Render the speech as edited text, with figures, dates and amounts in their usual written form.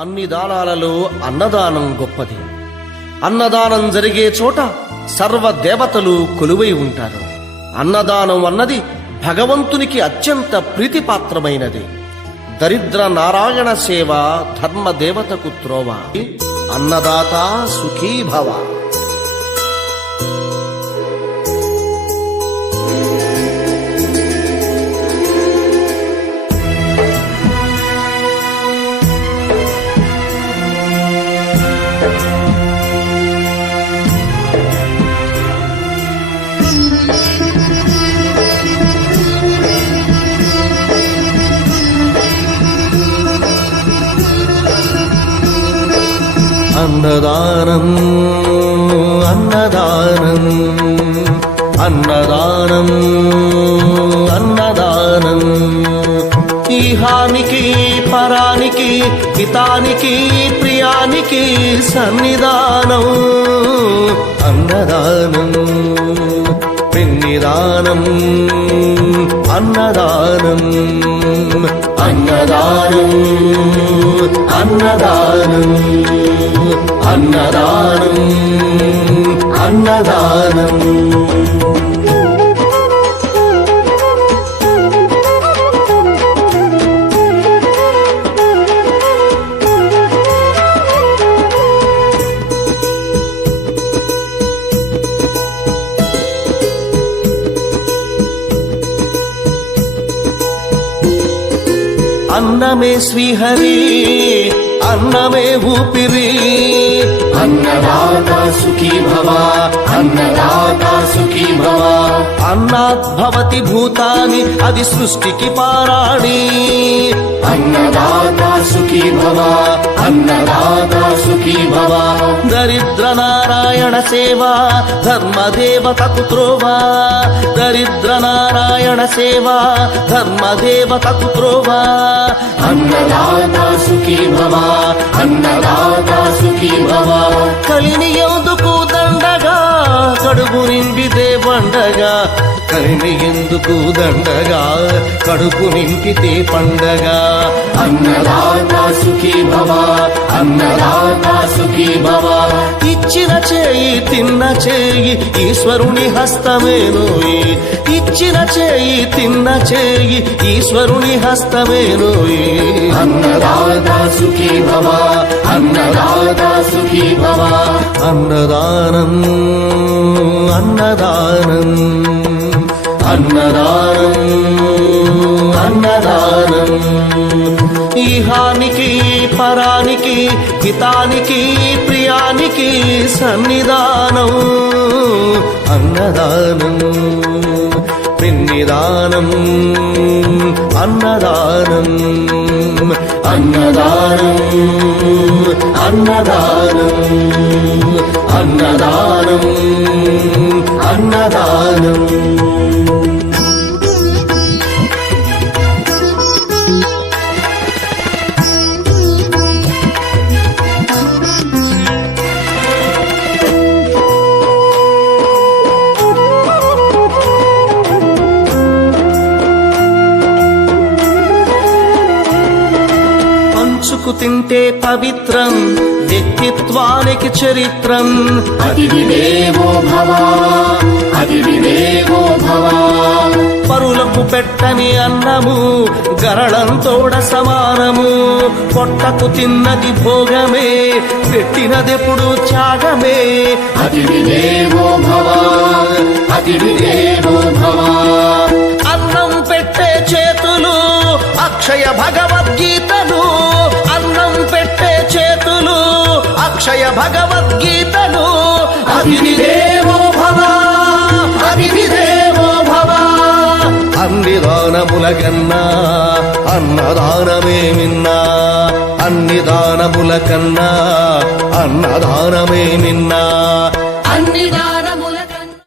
అన్ని దానాలలో అన్నదానం గొప్పది. అన్నదానం జరిగే చోట సర్వ దేవతలు కొలువై ఉంటారు. అన్నదానం అన్నది భగవంతునికి అత్యంత ప్రీతిపాత్రమైనది. దరిద్ర నారాయణ సేవ ధర్మదేవతకు త్రోవ. అన్నదాత సుఖీ భవ. అన్నదానం అన్నదానం అన్నదానం అన్నదానం ఈహానికి పరానికి హితానికి ప్రియానికి సన్నిధానం. అన్నదానం పిన్నిదానం అన్నదానం అన్నదానం అన్నదానం అన్నదానం అన్నదానం. అన్నమే శ్రీహరి అన్నమే ఊపిరి. అన్నదాత సుఖీ భవ అన్నదాత సుఖీ భవ. అన్నాద్భవతి భూతాని అది సృష్టికి పారాణి. అన్నదాత సుఖీ భవ అన్నదాత సుఖీ భవ. దరిద్ర నారాయణ సేవ ధర్మదేవతకు త్రోవ. దరిద్ర నారాయణ సేవ ధర్మదేవతకు త్రోవ. అన్నదాత సుఖీ భవ అన్నదాత సుఖీ భవ. కలిని ఎందుకు దండగా కడుపు నింపితే పండగా. కలిని ఎందుకు దండగా కడుపు నింపితే పండగ. అన్నదాత సుఖీ భవ అన్నదాత సుఖీ భవ. ఇచ్చిన చేయి తిన్న చేయి ఈశ్వరుని హస్తమేనోయి. ఇచ్చిన చేయి తిన్న చేయి ఈశ్వరుని హస్తమేనోయి. అన్నదాత సుఖీ భవ అన్నదాత సుఖీ భవ. అన్నదానం అన్నదానం అన్నదానం అన్నదానం ఈహానికి పరానికి హితానికి ప్రియానికి సన్నిధానం. అన్నదానం పిన్నిదానం అన్నదానం అన్నదానం అన్నదానం అన్నదానం అన్నదానం. పంచుకు తింటే పవిత్రం వ్యక్తిత్వానికి చరిత్రం. అతిథి దేవో భవ అతిథి దేవో భవ. పరులకు పెట్టని అన్నము గరళంతోడ సమానము. పొట్టకు తిన్నది భోగమే పెట్టినదెప్పుడు త్యాగమే. అతిథి దేవో భవ అతిథి దేవో భవ. అన్నం పెట్టే చేతులు అక్షయ భగవద్గీతలు. అన్నం పెట్టే చేతులు అక్షయ భగవద్గీతలు. అతిథి దేవో భవ అతిథి దేవో భవ. అన్ని దానముల కన్నా అన్నదానమే మిన్నా. అన్ని దానముల కన్నా అన్నదానమే మిన్నా. అన్ని